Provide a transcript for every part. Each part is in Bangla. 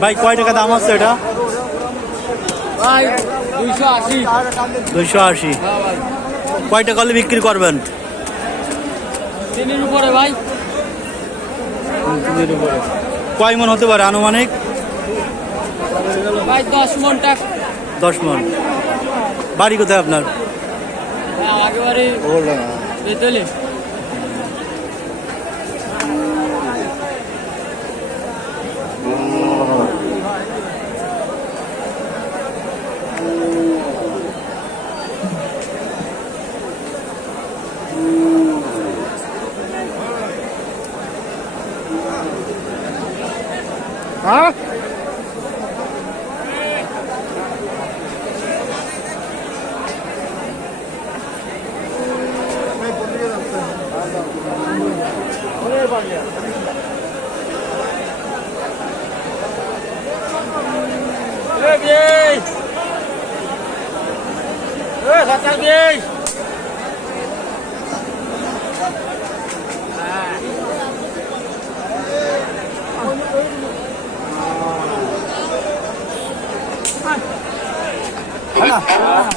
ভাই কয় টাকা দাম আছে এটা? ভাই 280। 280। কয় টাকা হলে বিক্রি করবেন? 3-এর উপরে ভাই। 3-এর উপরে। কয় মন হতে পারে আনুমানিক? ভাই 10 মন টাক। 10 মন। বাড়ি কোথায় আপনার? একেবারে বেতলে। হ্যাঁ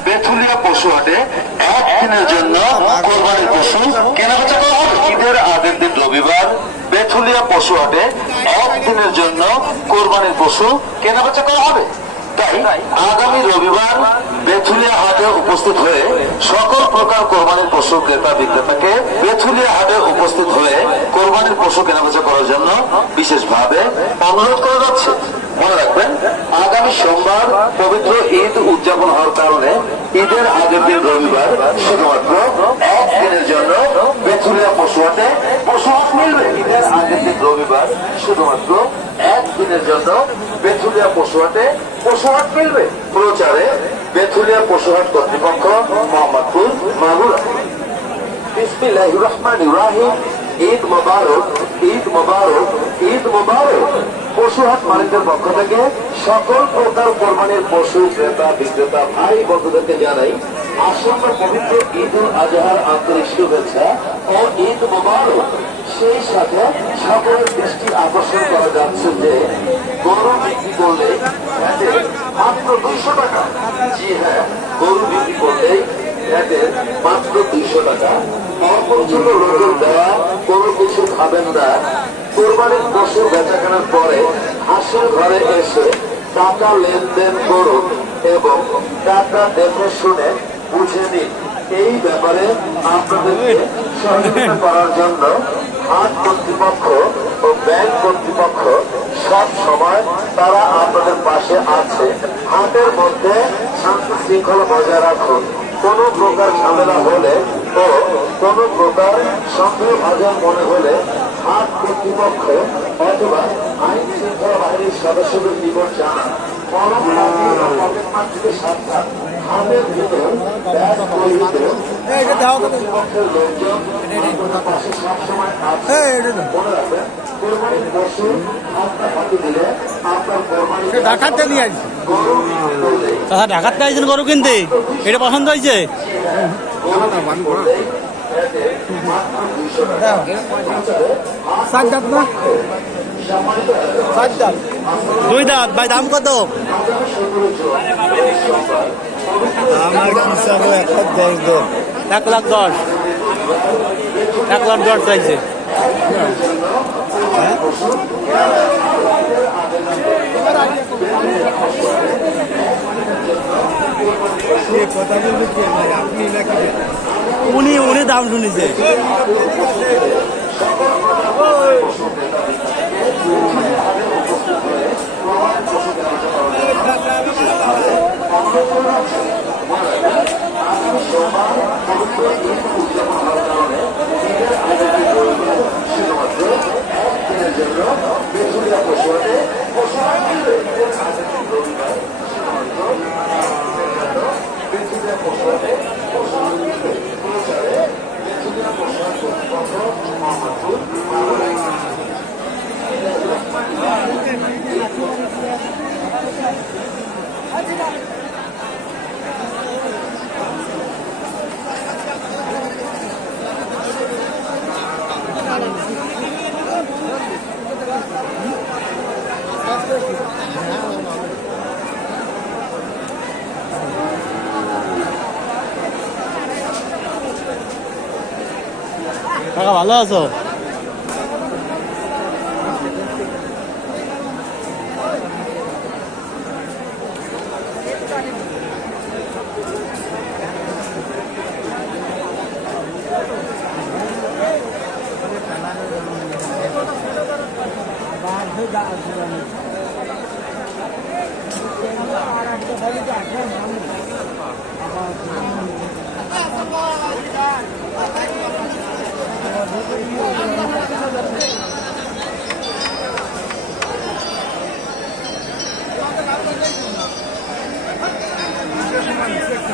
বেথুলিয়া পশু হাটে একদিনের জন্য কোরবানির পশু কেনাবেচা করা হবে। ঈদের আগের দিন রবিবার বেথুলিয়া পশু হাটে একদিনের জন্য কোরবানির পশু কেনাবেচা করা হবে। তাই আগামী রবিবার বেথুলিয়া হাটে উপস্থিত হয়ে সকল প্রকার কোরবানির পশু ক্রেতা বিক্রেতাকে বেথুলিয়া হাটে উপস্থিত হয়ে কোরবানির পশু কেনাবেচা করার জন্য বিশেষভাবে অনুরোধ করা যাচ্ছে। মনে রাখবেন, আগামী সোমবার পবিত্র ঈদ উদযাপন হওয়ার কারণে ঈদের আগের দিন রবিবার শুধুমাত্র একদিনের জন্য বেথুলিয়া পশু হাটে পশু হাট মিলবে। ঈদের আগের দিন রবিবার শুধুমাত্র একদিনের জন্য বেথুলিয়া পশু হাটে পশু হাট মিলবে। প্রচারে বেথুলিয়া পশু হাট কর্তৃপক্ষ, মোহাম্মদপুর, মাগুরা। বিসমিল্লাহির রহমানির রহিম। ঈদ মোবারক, ঈদ মোবারক, ঈদ মোবারক। পশুহাট মালিকদের পক্ষ থেকে সকল প্রকার কোরবানির পশু ক্রেতা বিক্রেতা ভাই বন্ধুদেরকে জানাই আসন্ন পবিত্র ঈদ উল আজহার আন্তরিক শুভেচ্ছা ও ঈদ মোবারক। সেই সাথে সকলের দৃষ্টি আকর্ষণ করা যাচ্ছে যে গরু বিক্রি করলে মাত্র 200 টাকা। জি হ্যাঁ, গরু বিক্রি করলেই মাত্র 200 টাকা। অপরিচিত লোকের দেওয়া কোনো কিছু খাবেন না। কোরবানির পশু বেচাকেনার পরে হাসির ঘরে এসে টাকা লেনদেন করুন এবং টাকা দেখে শুনে বুঝে নিন। এই ব্যাপারে আপনাদেরকে সহযোগিতা করার জন্য হাট কর্তৃপক্ষ ও ব্যাংক কর্তৃপক্ষ সব সময় তারা আপনাদের পাশে আছে। হাটের মধ্যে শান্তি শৃঙ্খলা বজায় রাখুন। কোন প্রকার ঝামেলা হলে ও কোন প্রকার সন্দেহভাজন মনে হলে হাট কর্তৃপক্ষ অথবা আইন শৃঙ্খলা বাহিনীর সদস্যদের নিকট জানান। হাটের ভিতর ব্যাগ পরিহিত কর্তৃপক্ষের লোকজন আপনাদের পাশে সবসময় আছে। মনে রাখবেন, কোরবানির পশু হাতটা পাতি দিলে আপনার কোরবানি ঢাকাতে নিয়ে আসছি। ঢাকাতে আসছেন গরু কিনতে, এটা পছন্দ হয়েছে? দুই দাঁত ভাই, দাম কত? আমার হিসাবে 1,10,000। 1,10,000। 1,10,000 চাইছে। উনি দাম শুনেছে। কাকা ভালো আছো? আর